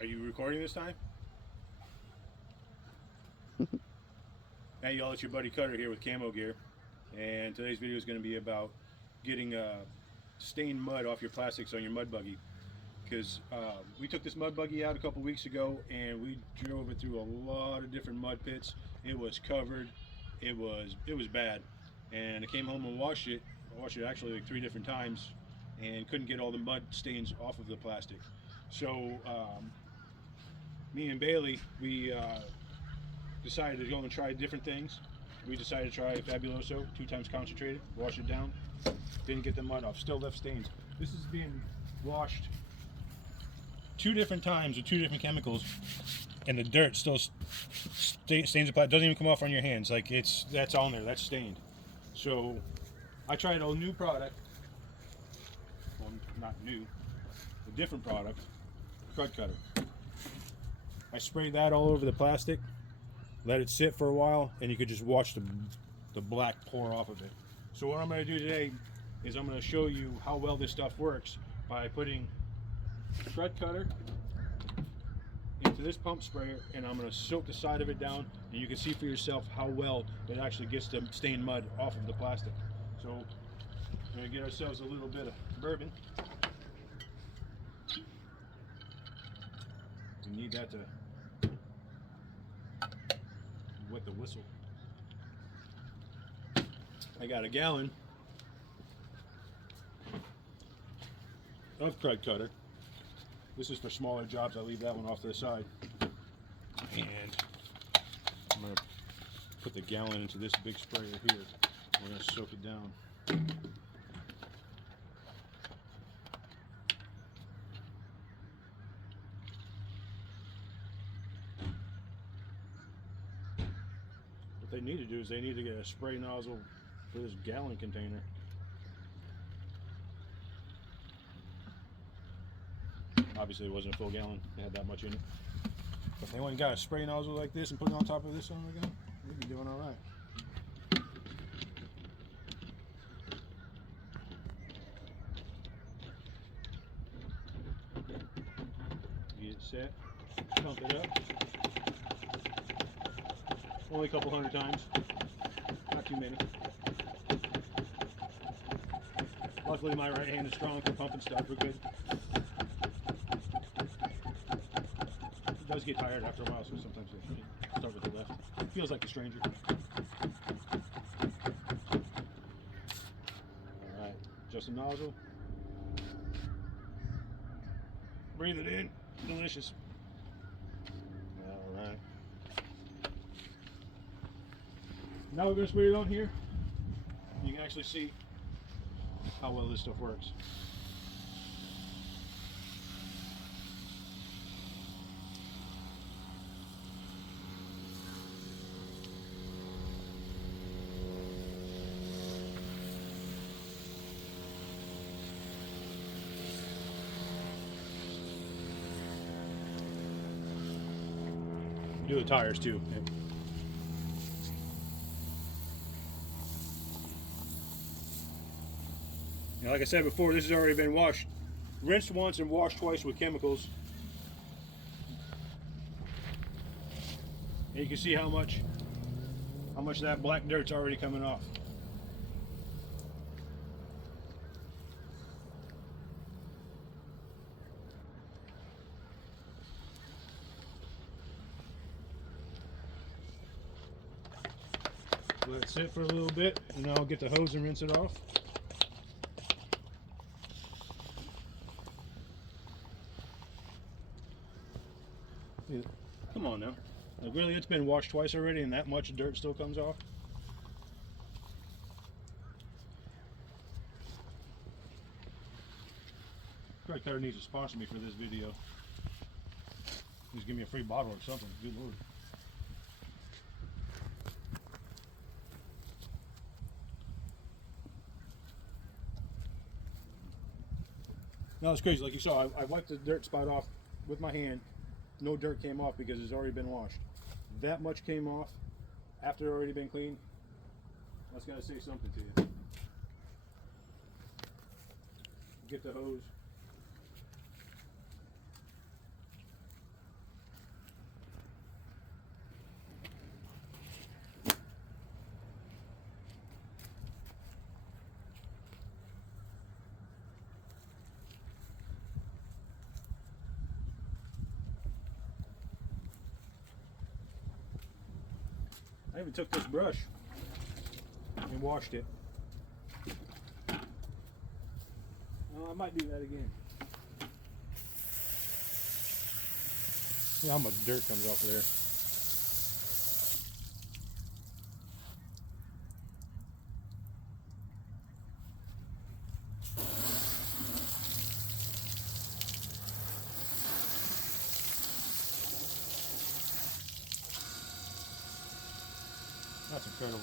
Are you recording this time? Hey y'all, it's your buddy Cutter here with Camo Gear, and today's video is going to be about getting stained mud off your plastics on your mud buggy. Because we took this mud buggy out a couple weeks ago, and we drove it through a lot of different mud pits. It was covered. It was bad, and I came home and washed it. I washed it actually like 3 different times, and couldn't get all the mud stains off of the plastic. So me and Bailey, we decided to go and try different things. We decided to try Fabuloso, 2 times concentrated, wash it down. Didn't get the mud off, still left stains. This is being washed 2 different times with 2 different chemicals, and the dirt still stains the plastic. Doesn't even come off on your hands. Like that's on there, that's stained. So I tried a new product. Well, not new, a different product, Crud Cutter. I sprayed that all over the plastic, let it sit for a while, and you could just watch the black pour off of it. So what I'm going to do today is I'm going to show you how well this stuff works by putting Crud Cutter into this pump sprayer, and I'm going to soak the side of it down, and you can see for yourself how well it actually gets the stained mud off of the plastic. So we're going to get ourselves a little bit of bourbon. We need that to wet the whistle. I got a gallon of Crud Cutter. This is for smaller jobs. I leave that one off to the side. And I'm going to put the gallon into this big sprayer here. We're going to soak it down. What they need to do is they need to get a spray nozzle for this gallon container. Obviously it wasn't a full gallon, it had that much in it. But if they went and got a spray nozzle like this and put it on top of this one again, we'd be doing alright. Get it set, pump it up. Only a couple hundred times, not too many. Luckily my right hand is strong for pumping stuff, we're good. It does get tired after a while, so sometimes I start with the left. It feels like a stranger. Alright, just a nozzle. Breathe it in, delicious. Alright. Now we're going to spray it on here. You can actually see how well this stuff works. Do the tires too. Now, like I said before, this has already been washed, rinsed once and washed twice with chemicals. And you can see how much that black dirt's already coming off. Let it sit for a little bit, and then I'll get the hose and rinse it off. Come on now. Like really, it's been washed twice already, and that much dirt still comes off. Crud Cutter needs to sponsor me for this video. Just give me a free bottle or something. Good lord. No, it's crazy. Like you saw, I wiped the dirt spot off with my hand. No dirt came off because it's already been washed. That much came off after it already been cleaned. That's got to say something to you. Get the hose. I even took this brush and washed it. Well, I might do that again. See how much dirt comes off of there. That's incredible.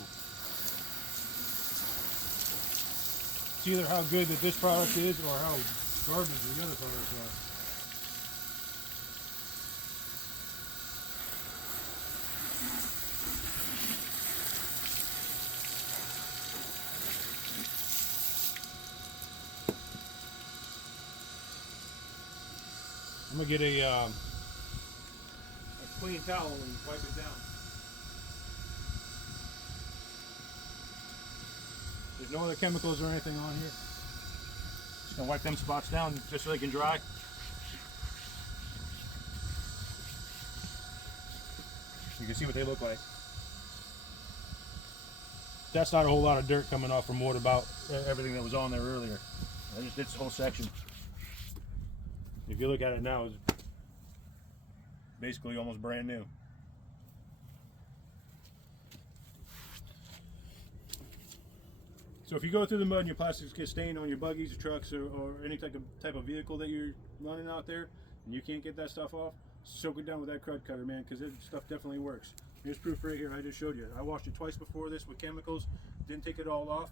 It's either how good that this product is or how garbage the other products are. I'm gonna get a clean towel and wipe it down. There's no other chemicals or anything on here. Just gonna wipe them spots down just so they can dry. You can see what they look like. That's not a whole lot of dirt coming off from what about everything that was on there earlier. I just did this whole section. If you look at it now, it's basically almost brand new. So if you go through the mud and your plastics get stained on your buggies or trucks or any type of vehicle that you're running out there, and you can't get that stuff off, soak it down with that crud cutter, man, because that stuff definitely works. Here's proof right here. I just showed you. I washed it twice before this with chemicals. Didn't take it all off.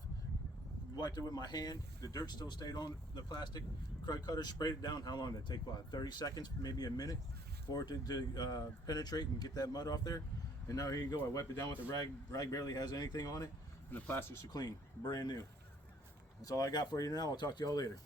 Wiped it with my hand. The dirt still stayed on the plastic. Crud cutter sprayed it down. How long did it take? About 30 seconds, maybe a minute, for it to penetrate and get that mud off there. And now here you go. I wiped it down with a rag. Rag barely has anything on it, and the plastics are clean, brand new. That's all I got for you now. I'll talk to y'all later.